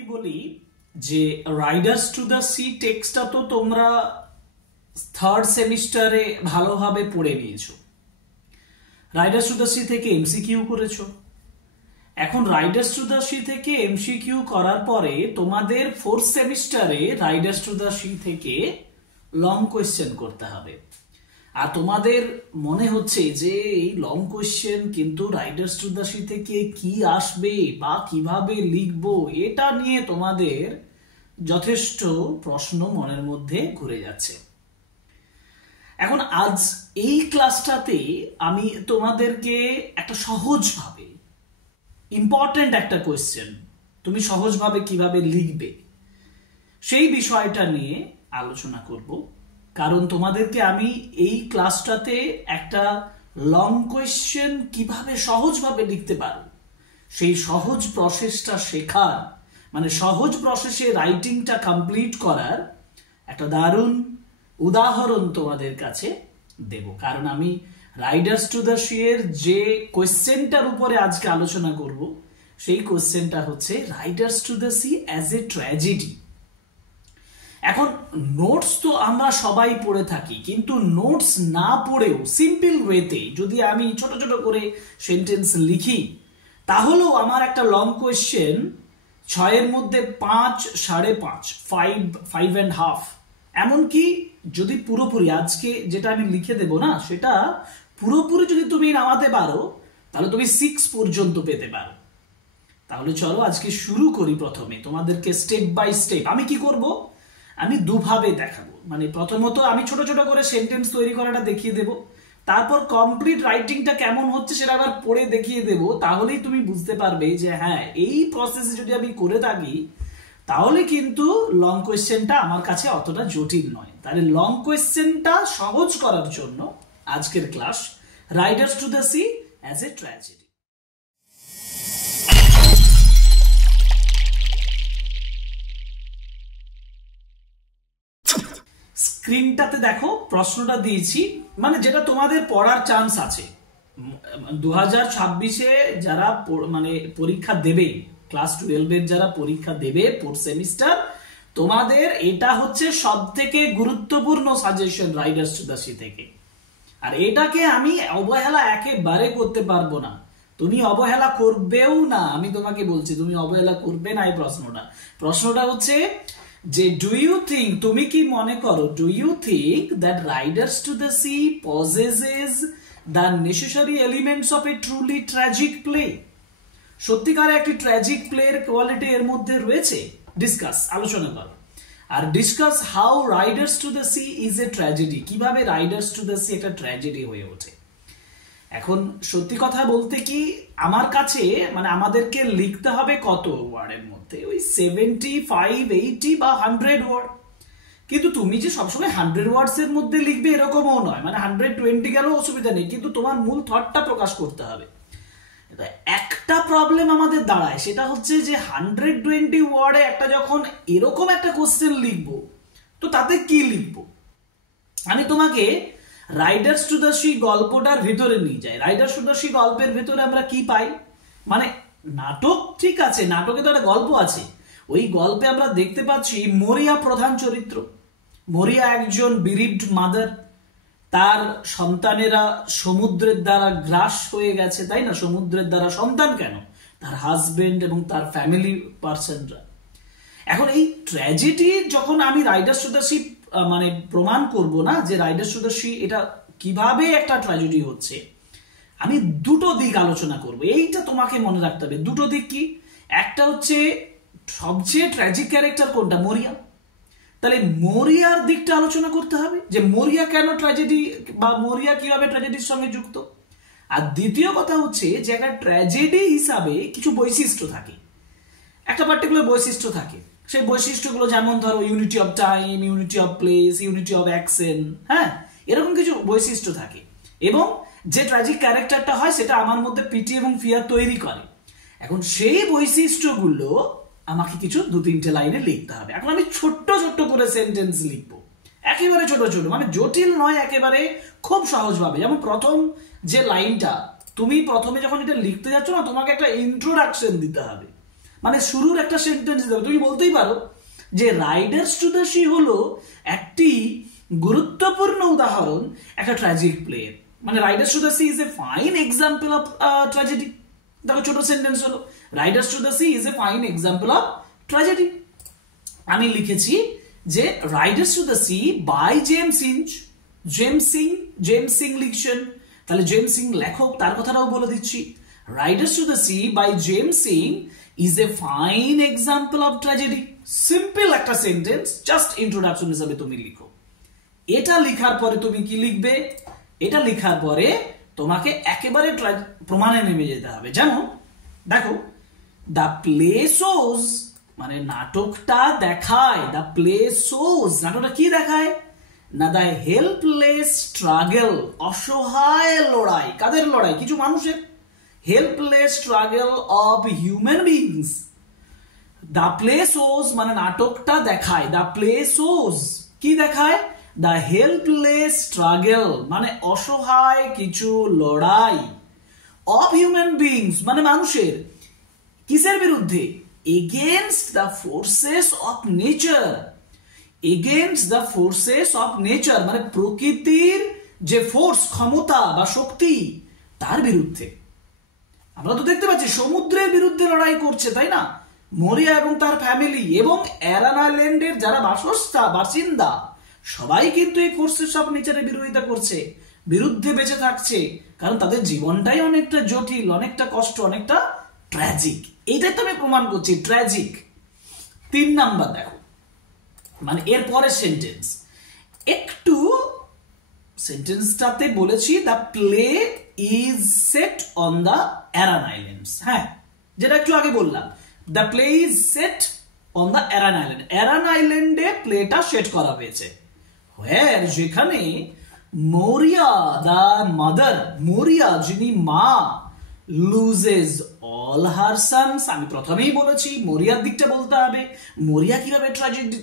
শুরুতেই বলি যে রাইডার্স টু দ্য সি টেক্সটটা তো তোমরা থার্ড সেমিস্টারে ভালোভাবে পড়ে নিয়েছো। রাইডার্স টু দ্য সি থেকে এমসিকিউ করেছো। এখন রাইডার্স টু দ্য সি থেকে এমসিকিউ করার পরে তোমাদের ফোর্থ সেমিস্টারে রাইডার্স টু দ্য সি থেকে লং কোয়েশ্চেন করতে হবে। আর তোমাদের মনে হচ্ছে যে এই লং কোয়েশ্চেন কিন্তু রাইডার্স টু দ্য সি থেকে কি আসবে বা কিভাবে লিখবো এটা নিয়ে তোমাদের যথেষ্ট প্রশ্ন মনের মধ্যে ঘুরে যাচ্ছে। এখন আজ এই ক্লাসটাতে আমি তোমাদেরকে একটা সহজভাবে ইম্পর্টেন্ট একটা কোয়েশ্চেন তুমি সহজভাবে কিভাবে লিখবে সেই বিষয়টা নিয়ে আলোচনা করব। কারণ তোমাদেরকে আমি এই ক্লাসটাতে একটা লং কোয়েশ্চেন কিভাবে সহজভাবে লিখতে পারো সেই সহজ প্রসেসটা শেখার, মানে সহজ প্রসেসে রাইটিংটা কমপ্লিট করার একটা দারুণ উদাহরণ তোমাদের কাছে দেব। কারণ আমি রাইডার্স টু দ্য সি এর যে কোয়েশ্চেনটার উপরে আজকে আলোচনা করব সেই কোয়েশ্চেনটা হচ্ছে Riders to the Sea as a tragedy. এখন নোটস তো আমরা সবাই পড়ে থাকি, কিন্তু নোটস না পড়েও সিম্পল ওয়েতে যদি আমি ছোট ছোট করে সেন্টেন্স লিখি তাহলেও আমার একটা লং কোয়েশ্চেন 6-এর মধ্যে 5, 5.5, 5.5 এমনকি যদি পুরোপুরি আজকে যেটা আমি লিখে দেব না সেটা পুরোপুরি যদি তুমি নামাতে পারো তাহলে তুমি 6 পর্যন্ত পেতে পারো। তাহলে চলো আজকে শুরু করি। প্রথমে তোমাদেরকে স্টেপ বাই স্টেপ আমি কি করব, আমি দুভাবে দেখাবো। মানে প্রথমত আমি ছোট ছোট করে সেন্টেন্স তৈরি করাটা দেখিয়ে দেব, তারপর কমপ্লিট রাইটিংটা কেমন হচ্ছে সেটা আবার পড়ে দেখিয়ে দেব। তাহলেই তুমি বুঝতে পারবে যে হ্যাঁ এই প্রসেসে যদি আমি করে থাকি তাহলে কিন্তু লং কোয়েশ্চেনটা আমার কাছে অতটা জটিল নয়। তাহলে লং কোয়েশ্চেনটা সহজ করার জন্য আজকের class Riders to the Sea as a tragedy. স্ক্রিনটাতে দেখো প্রশ্নটা দিয়েছি, মানে যেটা তোমাদের পড়ার চান্স আছে 2026-এ যারা মানে পরীক্ষা দেবে, ক্লাস 12-এর যারা পরীক্ষা দেবে ফোর্থ সেমিস্টার, তোমাদের এটা হচ্ছে সব থেকে গুরুত্বপূর্ণ suggestion Riders to the C থেকে। আর এটাকে আমি অবহেলা একেবারে করতে পারবো না, তুমি অবহেলা করবেও না। আমি তোমাকে বলছি তুমি অবহেলা করবে না। এই প্রশ্নটা হচ্ছে যে ডু ইউ থিঙ্ক, তুমি কি মনে করো, do you think that riders to the sea possesses the necessary elements of a truly tragic play? সত্যিকারে একটি ট্র্যাজিক প্লের কোয়ালিটি এর মধ্যে রয়েছে? ডিসকাস, আলোচনা করো। আর discuss how Riders to the C is a tragedy, কিভাবে রাইডার্স টু দ্য সি একটা ট্র্যাজেডি হয়ে ওঠে। এখন সত্যি কথা বলতে কি আমার কাছে মানে আমাদেরকে লিখতে হবে কত ওয়ার্ডের মধ্যে, ওই 75, 80 বা 100 ওয়ার্ড। কিন্তু তুমি যে সবসময় 100 ওয়ার্ডস এর মধ্যে লিখবে এরকমও নয়, মানে 120 গেলেও অসুবিধা নেই, কিন্তু তোমার মূল থটটা প্রকাশ করতে হবে। একটা প্রবলেম আমাদের দাঁড়ায়, সেটা হচ্ছে যে 120 ওয়ার্ডে একটা যখন এরকম একটা কোশ্চেন লিখবো তো তাতে কি লিখবো। আমি তোমাকে রাইডার্স টু দ্য সি গল্পটার ভিতরে নিয়ে যাই। রাইডার্স টু দ্য সি গল্পের ভিতরে আমরা কি পাই, মানে নাটক, ঠিক আছে, নাটকে তো একটা গল্প আছে, ওই গল্পে আমরা দেখতে পাচ্ছি মরিয়া প্রধান চরিত্র। মরিয়া একজন বিরিভড মাদার, তার সন্তানেরা সমুদ্রের দ্বারা গ্রাস হয়ে গেছে, তাই না? সমুদ্রের দ্বারা সন্তান কেন, তার হাজবেন্ড এবং তার ফ্যামিলি পার্সনরা। এখন এই ট্র্যাজেডি যখন আমি রাইডার্স টু দ্য সি মানে প্রমাণ করব না যে রাইডার্স টু দ্য সি এটা কিভাবে একটা ট্র্যাজেডি হচ্ছে, আমি দুটো দিক আলোচনা করব। এইটা তোমাকে মনে রাখতে হবে। দুটো দিক কি, একটা হচ্ছে সবচেয়ে ট্র্যাজিক ক্যারেক্টার কোনটা, মরিয়া। তাহলে মরিয়ার দিকটা আলোচনা করতে হবে যে মরিয়া কেন ট্র্যাজেডি বা মরিয়া কিভাবে ট্র্যাজেডির সঙ্গে যুক্ত। আর দ্বিতীয় কথা হচ্ছে যে একটা ট্র্যাজেডি হিসাবে কিছু বৈশিষ্ট্য থাকে, একটা পার্টিকুলার বৈশিষ্ট্য থাকে। সেই বৈশিষ্ট্যগুলো যেমন ধরো unity of time, unity of place, unity of action, হ্যাঁ, এরকম কিছু বৈশিষ্ট্য থাকে। এবং যে ট্র্যাজিক ক্যারেক্টারটা হয় সেটা আমার মধ্যে পিটি এবং ফিয়ার তৈরি করে। এখন সেই বৈশিষ্ট্যগুলো আমাকে কিছু 2-3টে লাইনে লিখতে হবে। এখন আমি ছোট্ট ছোট্ট করে সেন্টেন্স লিখবো, একেবারে ছোট ছোট, মানে জটিল নয়, একেবারে খুব সহজভাবে। যেমন প্রথম যে লাইনটা, তুমি প্রথমে যখন এটা লিখতে যাচ্ছ না তোমাকে একটা ইন্ট্রোডাকশন দিতে হবে। মানে শুরুর একটা সেন্টেন্স দেবে, তুমি বলতেই পারো যে রাইডার্স টু দ্য সি হলো একটি গুরুত্বপূর্ণ উদাহরণ একটা ট্র্যাজিক প্লে। মানে riders to the C is a fine example of tragedy. দেখো ছোট সেন্টেন্স হলো, riders to the C is a fine example of tragedy. আমি লিখেছি যে riders to the sea by James Synge. James Synge লিখছেন, তাহলে James Synge লেখক, তার কথাটাও বলে দিচ্ছি। Riders to the sea by James Synge is a fine example of tragedy. Simple একটা সেন্টেন্স, জাস্ট ইন্ট্রোডাকশন হিসাবে তুমি লিখো। এটা লিখার পরে তুমি কি লিখবে? এটা লিখার পরে তোমাকে একেবারে প্রমাণে নেমে যেতে হবে। যেমন দেখো, দ্য প্লে শোজ মানে নাটকটা দেখায়, দ্য প্লে শোজ নাটকটা কি দেখায় না, দ্য হেল্পলেস স্ট্রাগল অসহায় লড়াই। কাদের লড়াই? কিছু মানুষের। Helpless struggle of human beings. The play shows মানে নাটকটা দেখায়, দ্য প্লে শোজ কি দেখায়? দ্য হেল্পলেস স্ট্রাগল মানে অসহায় কিছু লড়াই অফ হিউম্যান বিংস মানে মানুষের। কিসের বিরুদ্ধে? Against the forces of nature. Against the forces of nature মানে প্রকৃতির যে ফোর্স, ক্ষমতা বা শক্তি, তার বিরুদ্ধে। আমরা তো দেখতে পাচ্ছি সমুদ্রের বিরুদ্ধে লড়াই করছে, তাই না? মরিয়া এবং তার ফ্যামিলি এবং অ্যারান আইল্যান্ডের যারা বাসিন্দা সবাই কিন্তু এই ফোর্সেস অফ নেচারের বিরোধিতা করছে, বিরুদ্ধে বেঁচে থাকছে, কারণ তাদের জীবনটাই অনেকটা জটিল, অনেকটা কষ্ট, অনেকটা ট্র্যাজিক। এইটাই তো আমি প্রমাণ করছি, ট্র্যাজিক। 3 নাম্বার দেখো, মানে এর পরের সেন্টেন্স একটু সেন্টেন্সটাতে বলেছি the play is set on the Aran islands. হ্যাঁ, যেটা একটু আগে বললাম, the play is set on the Aran island. Aran আইল্যান্ডে প্লেটা সেট করা হয়েছে। হোয়ার যেখানে মরিয়া দ্য মাদার, মরিয়া যিনি মা, লুজেস অল হার সন্স। আমি প্রথমেই বলেছি মরিয়ার দিকটা বলতে হবে, মরিয়া কিভাবে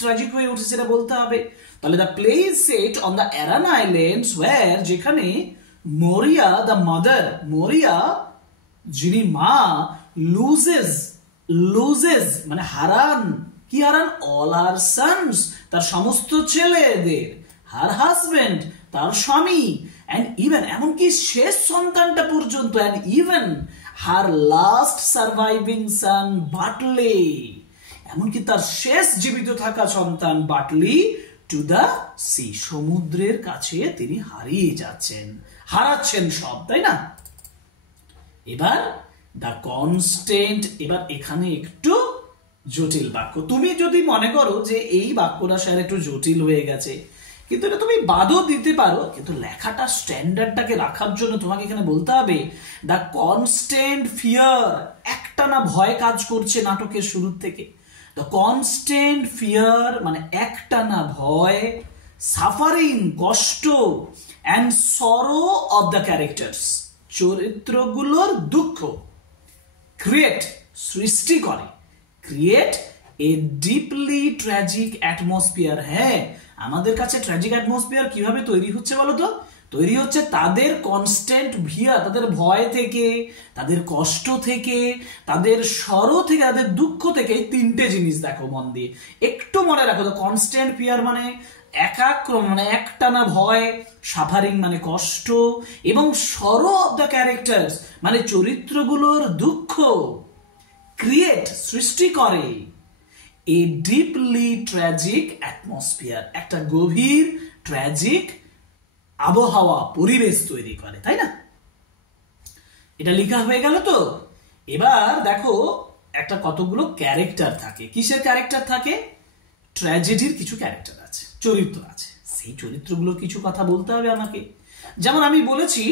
ট্র্যাজিক হয়ে উঠেছে সেটা বলতে হবে। তাহলে the play is set on the Aran islands where যেখানে মরিয়া দ্য মাদার, মরিয়া যিনি মা, লুজেস মানে হারান, কি হারান? অল হার সন্স তার সমস্ত ছেলেদের, হার হাজবেন্ড তার স্বামী, and even এমনকি শেষ সন্তানটা পর্যন্ত, and even her last surviving son বাটলি, এমনকি তার শেষ জীবিত থাকা সন্তান বাটলি, টু দ্য সি সমুদ্রের কাছে তিনি হারিয়ে যাচ্ছেন, হারাচ্ছেন সব, তাই না? এবার দ্য কনস্ট্যান্ট, এবার এখানে একটু জটিল বাক্য। তুমি যদি মনে করো যে এই বাক্যটা স্যার একটু জটিল হয়ে গেছে, কিন্তু এটা তুমি বাদও দিতে পারো, কিন্তু লেখাটা স্ট্যান্ডার্ডটাকে রাখার জন্য তোমাকে এখানে বলতে হবে দ্য কনস্ট্যান্ট ফিয়ার, একটানা ভয় কাজ করছে নাটকের শুরু থেকে। দ্য কনস্ট্যান্ট ফিয়ার মানে একটানা ভয়, সাফারিং কষ্ট, and sorrow of the characters চরিত্রগুলোর দুঃখ, ক্রিয়েট সৃষ্টি করে, create a deeply tragic atmosphere. হ্যাঁ, আমাদের কাছে ট্র্যাজিক অ্যাটমসফিয়ার কিভাবে তৈরি হচ্ছে বলতো? তৈরি হচ্ছে তাদের কনস্ট্যান্ট ভিয়া, তাদের ভয় থেকে, তাদের কষ্ট থেকে, তাদের সরো থেকে, তাদের দুঃখ থেকে। এই 3টে জিনিস দেখো মন দিয়ে, একটু মনে রাখো। তো কনস্ট্যান্ট ফিয়ার মানে একাক্রম মানে একটানা ভয়, সাফারিং মানে কষ্ট, এবং সরো অফ দ্য ক্যারেক্টার্স মানে চরিত্রগুলোর দুঃখ, ক্রিয়েট সৃষ্টি করে, এ ডিপলি ট্র্যাজিক অ্যাটমসফিয়ার একটা গভীর ট্র্যাজিক আবহাওয়া, পরিবেশ তৈরি করে, তাই না? এটা লেখা হয়ে গেল। তো এবার দেখো একটা কতগুলো ক্যারেক্টার থাকে। কিসের ক্যারেক্টার থাকে? ট্র্যাজেডির কিছু ক্যারেক্টার আছে, চরিত্র আছে। সেই চরিত্রগুলোর কিছু কথা বলতে হবে আমাকে। যেমন আমি বলেছি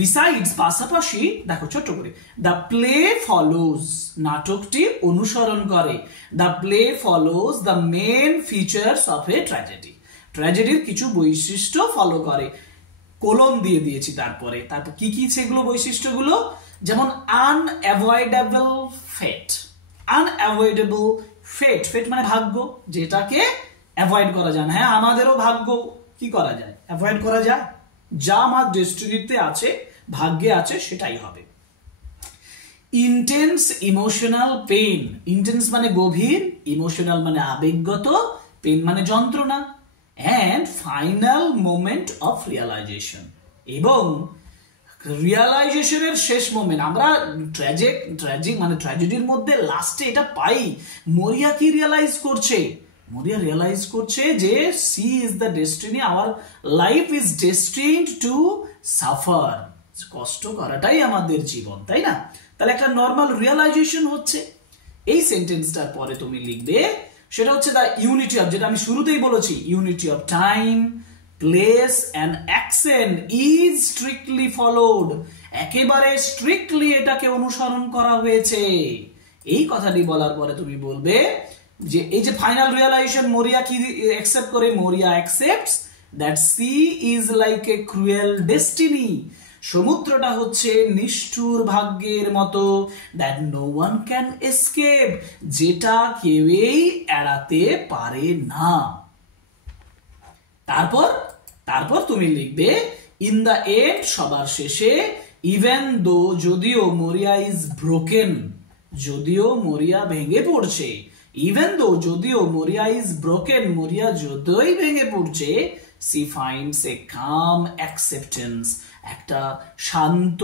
বিসাইডস পাশাপাশি, দেখো ছোট করে, দ্য প্লে ফলোজ নাটকটি অনুসরণ করে, the play follows the main features of a tragedy, ট্র্যাজেডির কিছু বৈশিষ্ট্য ফলো করে, কোলন দিয়ে দিয়েছি। তারপর কি কি সেগুলো বৈশিষ্ট্যগুলো? যেমন আনঅ্যাভয়েডেবল ফেট, আনঅ্যাভয়েডেবল ফেট, ফেট মানে ভাগ্য, যেটাকে অ্যাভয়েড করা যায় না। হ্যাঁ, আমাদেরও ভাগ্য কি করা যায়? অ্যাভয়েড করা যায়। যা আমার ডেস্টিনিতে আছে, ভাগ্যে আছে, সেটাই হবে। ইন্টেন্স ইমোশনাল পেইন, ইন্টেন্স মানে গভীর, ইমোশনাল মানে আবেগগত, পেইন মানে যন্ত্রণা, and final moment of realisation, এবং রিয়ালাইজেশনের শেষ মোমেন্ট। আমরা ট্র্যাজিক মানে ট্র্যাজেডির মধ্যে লাস্টে এটা পাই, মরিয়া কি রিয়ালাইজ করছে? মরিয়া রিয়ালাইজ করছে যে sea is the destiny, our life is destined to suffer, কষ্ট করাটাই আমাদের জীবন, তাই না? তাহলে একটা নর্মাল রিয়ালাইজেশন হচ্ছে। এই সেন্টেন্সটার পরে তুমি লিখবে, সেটা হচ্ছে দ্য ইউনিটি অফ, যেটা আমি শুরুতেই বলেছি, unity of time, place and action is strictly followed, একেবারে স্ট্রিক্টলি এটাকে অনুসরণ করা হয়েছে। এই কথাটি বলার পরে তুমি বলবে যে এই যে ফাইনাল রিয়ালাইজেশন, মরিয়া কি অ্যাকসেপ্ট করে? Maurya accepts that sea is like a cruel destiny, সমুদ্রটা হচ্ছে নিষ্ঠুর ভাগ্যের মতো, that no one can escape, যেটা কেউই এড়াতে পারে না। তারপর তুমি লিখবে ইন দ্য এন্ড, সবার শেষে, ইভেন দো, যদিও, মরিয়া ইজ ব্রোকেন, যদিও মরিয়া ভেঙে পড়ছে, ইভেন দো, যদিও, মরিয়া ইজ ব্রোকেন, মরিয়া যতই ভেঙে পড়ছে, সি ফাইন্ডস এ কাম অ্যাকসেপ্টেন্স, একটা শান্ত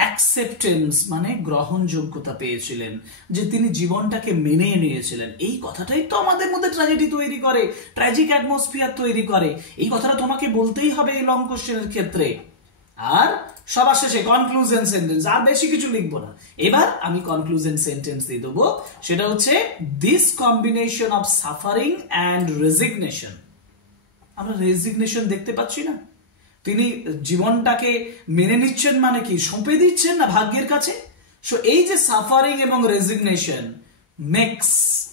অ্যাকসেপ্টেন্স মানে গ্রহণযোগ্যতা পেয়েছিলেন, যে তিনি জীবনটাকে মেনে নিয়েছিলেন। এই কথাটাই তো আমাদের মধ্যে ট্র্যাজেডি তৈরি করে, ট্র্যাজিক অ্যাটমসফিয়ার তৈরি করে। এই কথাটা তোমাকে বলতেই হবে এই লং কোশ্চেনের ক্ষেত্রে। আর সবার শেষে কনক্লুশন সেন্টেন্স, আর বেশি কিছু লিখবো না, এবার আমি কনক্লুশন সেন্টেন্স দিয়ে দেবো, সেটা হচ্ছে this combination of suffering and resignation. আমরা রেজিগনেশন দেখতে পাচ্ছি না, তিনি জীবনটাকে মেনে নিচ্ছেন, মানে কি সঁপে দিচ্ছেন না ভাগ্যের কাছে। সো এই যে সাফারিং এবং রেজিগনেশন মেক্স,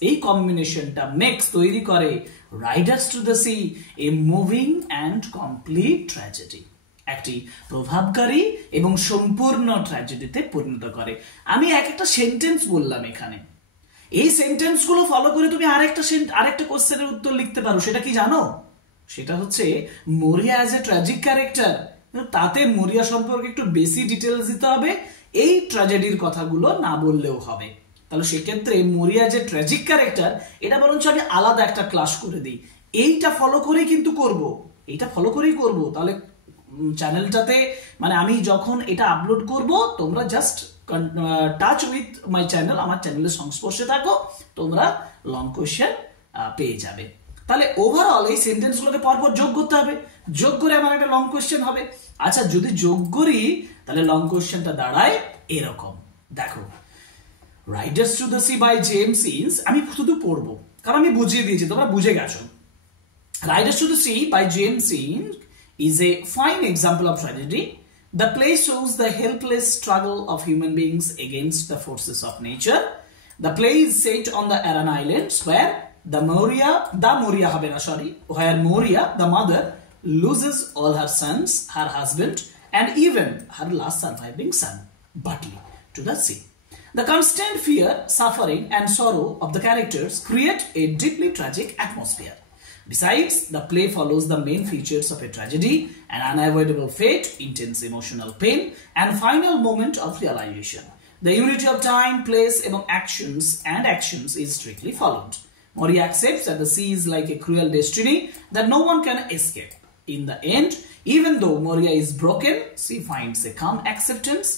এই কম্বিনেশনটা মেক্স তৈরি করে Riders to the C A moving and complete tragedy, একটি প্রভাবকারী এবং সম্পূর্ণ ট্র্যাজেডিতে পরিণত করে। আমি একটা সেন্টেন্স বললাম এখানে, এই সেন্টেন্স গুলো ফলো করে তুমি আরেকটা কোশ্চেনের উত্তর লিখতে পারো। সেটা কি জানো? সেটা হচ্ছে Maurya as a tragic character, তাতে মরিয়া সম্পর্কে একটু বেশি ডিটেলস দিতে হবে, এই ট্র্যাজেডির কথাগুলো না বললেও হবে। তাহলে সেক্ষেত্রে মরিয়া যে ট্র্যাজিক ক্যারেক্টার, এটা বরঞ্চ আমি আলাদা একটা ক্লাস করে দিই। এইটা ফলো করেই কিন্তু করব, এইটা ফলো করেই করব। তাহলে চ্যানেলটাতে মানে আমি যখন এটা আপলোড করব, তোমরা just touch with my channel, আমার চ্যানেলের সংস্পর্শে থাকো, তোমরা লং কোশ্চেন পেয়ে যাবে। তাহলে ওভারঅল এই সেন্টেন্সগুলোকে পরপর যোগ করতে হবে, যোগ করে আমার একটা লং কোশ্চেন হবে। আচ্ছা, যদি যোগ করি তাহলে লং কোশ্চেনটা দাঁড়ায় এরকম, দেখো, riders to the sea by James is, আমি শুধু পড়বো কারণ আমি বুঝিয়ে দিয়েছি, তোমরা বুঝে গেছো। Riders to the sea by James is is a fine example of tragedy. The play shows the helpless struggle of human beings against the forces of nature. The play is set on the Aran Islands where Moria, the mother, loses all her sons, her husband, and even her last surviving son, Butley, to the sea. The constant fear, suffering, and sorrow of the characters create a deeply tragic atmosphere. Besides, the play follows the main features of a tragedy: an unavoidable fate, intense emotional pain, and final moment of realization. The unity of time, place, and actions is strictly followed. Moria accepts that the sea is like a cruel destiny that no one can escape. In the end, even though Moria is broken, she finds a calm acceptance.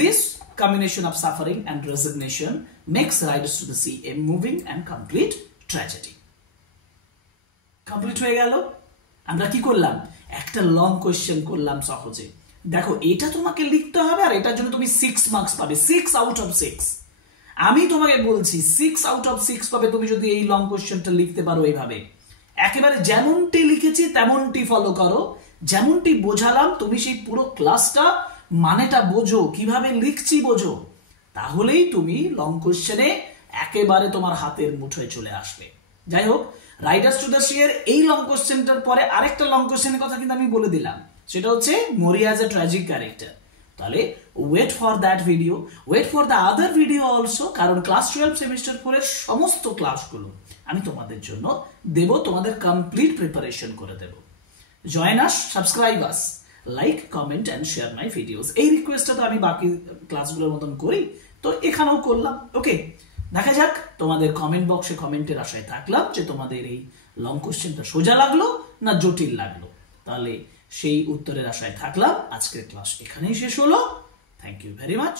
This combination of suffering and resignation makes Riders to the Sea a moving and complete tragedy. Complete হয়ে গেল। আমরা কি করলাম? একটা long question করলাম সহজে। দেখো, এটা তোমাকে লিখতে হবে, আর এটার জন্য তুমি 6 মার্কস পাবে, 6 আউট অফ 6। আমি তোমাকে বলছি 6 আউট অফ 6 পাবে তুমি যদি এই লং কোশ্চেনটা লিখতে পারো এইভাবে। একেবারে যেমনটি লিখেছি তেমনটি ফলো করো, যেমনটি বোঝালাম তুমি সেই পুরো ক্লাসটা মানেটা বোঝো, কিভাবে লিখছি বোঝো, তাহলেই তুমি লং কোশ্চেনে একেবারে তোমার হাতের মুঠোয় চলে আসবে। যাই হোক, রাইডার্স টু দ্য সি এর এই লং কোশ্চেনটার পরে আরেকটা লং কোশ্চেনের কথা কিন্তু আমি বলে দিলাম, সেটা হচ্ছে Maurya as a tragic character. তাহলে wait for that video, wait for the other video also, কারণ ক্লাস 12 সেমিস্টার 4 এর সমস্ত ক্লাসগুলো আমি তোমাদের জন্য দেব, তোমাদের কমপ্লিট প্রিপারেশন করে দেব। Join us, subscribe us, like, comment and share my videos. এই রিকোয়েস্টটা তো আমি বাকি ক্লাসগুলোর মতন করি, তো এখানেও করলাম। ওকে, দেখা যাক, তোমাদের কমেন্ট বক্সে কমেন্টের আশায় থাকলাম যে তোমাদের এই লং কোশ্চেনটা সোজা লাগলো না জটিল লাগলো। তাহলে সেই উত্তরের আশায় থাকলাম। আজকের ক্লাস এখানেই শেষ হলো। Thank you very much.